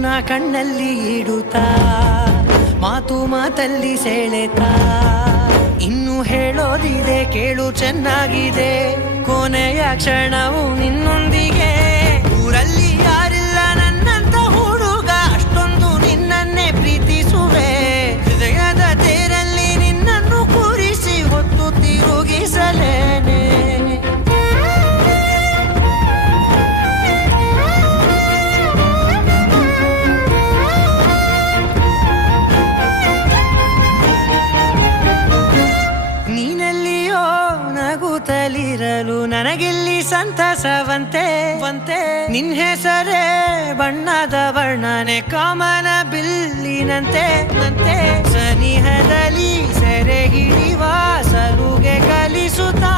ನನ್ನ ಕಣ್ಣಲ್ಲಿ ಇಡುತ್ತಾ ಮಾತು ಮಾತಲ್ಲಿ ಸೆಳೆತಾ ಇನ್ನು ಹೇಳೋದಿದೆ ಕೇಳು ಚೆನ್ನಾಗಿದೆ ಕೊನೆಯ ಕ್ಷಣವು ನಿನ್ನೊಂದಿಗೆ ಊರಲ್ಲಿ ಯಾರಿಲ್ಲ ನನ್ನಂತ ಹುಡುಗ ಅಷ್ಟೊಂದು ನಿನ್ನನ್ನೇ ಪ್ರೀತಿಸುವೆ ಹೃದಯದ ತೇರಲ್ಲಿ ನಿನ್ನನ್ನು ಕೂರಿಸಿ ಹೊತ್ತು ತಿರುಗಿಸಲೇನೆ ನಗುತ್ತಲಿರಲು ನನಗಿಲ್ಲಿ ಸಂತಸವಂತೆ ನಿನ್ ಹೆಸರೇ ಬಣ್ಣದ ವರ್ಣನೆ ಕಾಮನ ಬಿಲ್ಲಿನಂತೆ ಸನಿಹದಲ್ಲಿ ಸೆರೆ ಹಿಡಿಯುವ ಸಲುಗೆ ಕಲಿಸುತ್ತಾ